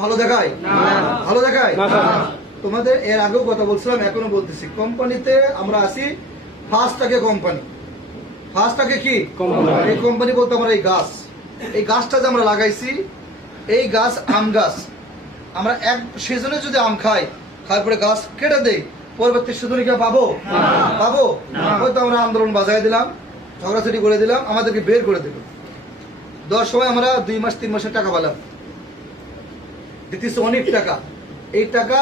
ভালো দেখায় ভালো দেখায় তোমাদের এর আগেও কথা বলছিলাম, এখনো বলতেছি, কোম্পানিতে আমরা আসি ফার্স্টটাকে কোম্পানি, ফার্স্টটাকে কি এই কোম্পানি বলতে আমরা এই গাছটা যে আমরা লাগাইছি, এই গাছ আম গাছ, আমরা এক সিজনে যদি আম খাই, খাওয়ার পরে গাছ কেটে দেই, পরবর্তী সিজনে কি পাবো? পাবো? হয়তো আমরা আন্দোলন বাজায় দিলাম, ঝগড়াঝাটি করে দিলাম, আমাদেরকে বের করে দিল। দেওয়ার সময় আমরা 2 মাস 3 মাসের টাকা পেলাম, দিতেছে অনেক টাকা। এই টাকা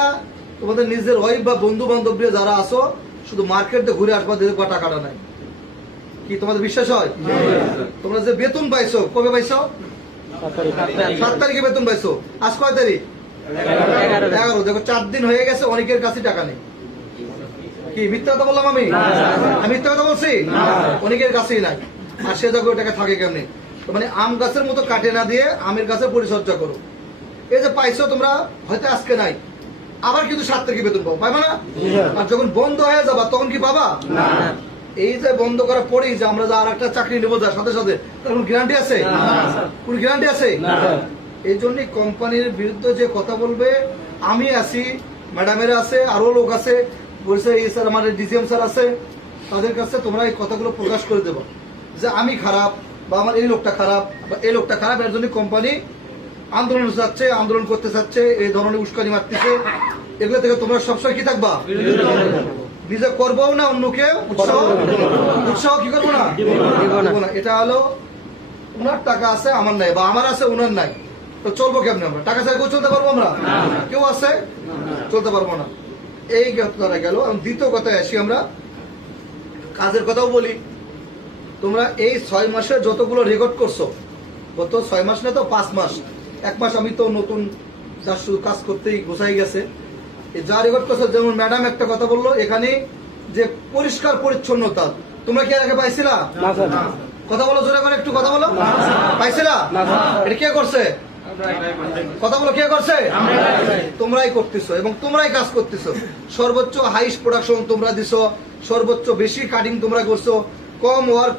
তোমাদের নিজের ওয়াইফ বা বন্ধু বান্ধব যারা আসো, শুধু মার্কেটে ঘুরে আসবা, দেখবা টাকাটা নাই। কি তোমাদের বিশ্বাস হয়? তোমরা যে বেতন পাইছো, কবে পাইছো? 7 তারিখে বেতন পাইছো। আজ কয় তারিখ? 11। দেখো 4 দিন হয়ে গেছে, অনেকের কাছে টাকা নেই। কি মিথ্যা কথা বললাম আমি? মিথ্যা কথা বলছি? অনেকের কাছেই নাই। আর সে দেখো টাকা থাকে কেমনি? মানে আম গাছের মতো কাটে না দিয়ে আমের গাছের পরিচর্যা করো। এই যে পাইছো তোমরা, হয়তো আজকে নাই, আবার কিন্তু 7 তারিখে বেতন পাবো, পাইবা না? আর যখন বন্ধ হয়ে যাবা তখন কি পাবা? এই যে বন্ধ করার পরেই যে আমরা আর একটা চাকরি নেবো, যার সাথে সাথে তার কোন গ্যারান্টি আছে? কোন গ্যারান্টি আছে? এই জন্যই কোম্পানির বিরুদ্ধে যে কথা বলবে, আমি আছি, ম্যাডামেরা আছে, আরো লোক আছে, বলছে এই স্যার আমাদের ডিসিএম স্যার আছে, তাদের কাছে তোমরা এই কথাগুলো প্রকাশ করে দেবো যে আমি খারাপ, বা আমার এই লোকটা খারাপ, বা এই লোকটা খারাপ। এর জন্য কোম্পানি আন্দোলন চাচ্ছে, আন্দোলন করতে চাচ্ছে, এই ধরনের উস্কানি মারতেছে। এগুলো থেকে তোমরা সবসময় কি থাকবা? নিজে করবো না, অন্যকে উৎসাহ কি করবো না? এটা হলো ওনার টাকা আছে আমার নাই, বা আমার আছে ওনার নাই, তো চলবো কেমন? আমরা টাকা ছাড়া কেউ চলতে পারবো? আমরা কেউ আছে চলতে পারবো না। এই কথাটা গেল। দ্বিতীয় কথায় আসি, আমরা কাজের কথাও বলি। তোমরা এই 6 মাসে যতগুলো রেকর্ড করছো, গত 6 মাস না তো 5 মাস, 1 মাস আমি তো নতুন যার শুধু কাজ করতেই গোছাই গেছে, যা রেকর্ড করছো। যেমন ম্যাডাম একটা কথা বললো এখানে, যে পরিষ্কার পরিচ্ছন্নতা, তোমরা কি আগে পাইছিলা? কথা বলো জোরে করে, একটু কথা বলো। পাইছিলা? এটা কে করছে? কথা বলো, কে করছে? তোমরাই করতেছো এবং তোমরাই কাজ করতেছো। সর্বোচ্চ হাইস্ট প্রোডাকশন তোমরা দিছো, সর্বোচ্চ বেশি কাটিং তোমরা করছো, কম ওয়ার্ক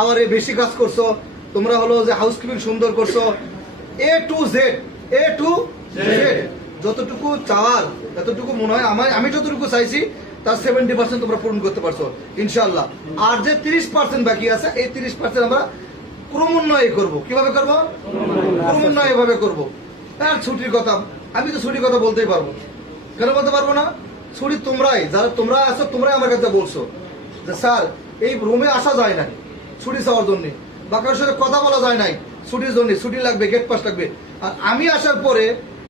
আওয়ারে বেশি কাজ করছো। তোমরা হলো যে হাউসকিপিং সুন্দর করছো, A to Z, যতটুকু চাওয়ার, এতটুকু মনে হয় আমি যতটুকু চাইছি তার 70% তোমরা পূরণ করতে পারছো ইনশাআল্লাহ। আর যে 30% বাকি আছে, এই 30% আমরা ক্রমান্বয়ে করবো। কিভাবে করবো? ক্রমান্বয়ে এভাবে করবো। আর ছুটির কথা, আমি তো ছুটির কথা বলতেই পারবো। কেন বলতে পারবো না? ছুটি তোমরাই, যারা তোমরা আছো, তোমরাই আমার কাছে বলছো যে স্যার এই রুমে আসা যায় নাই ছুটি চাওয়ার জন্য, বা কারোর সাথে কথা বলা যায় নাই ছুটির জন্য, ছুটি লাগবে, গেট পাস লাগবে। আর আমি আসার পরে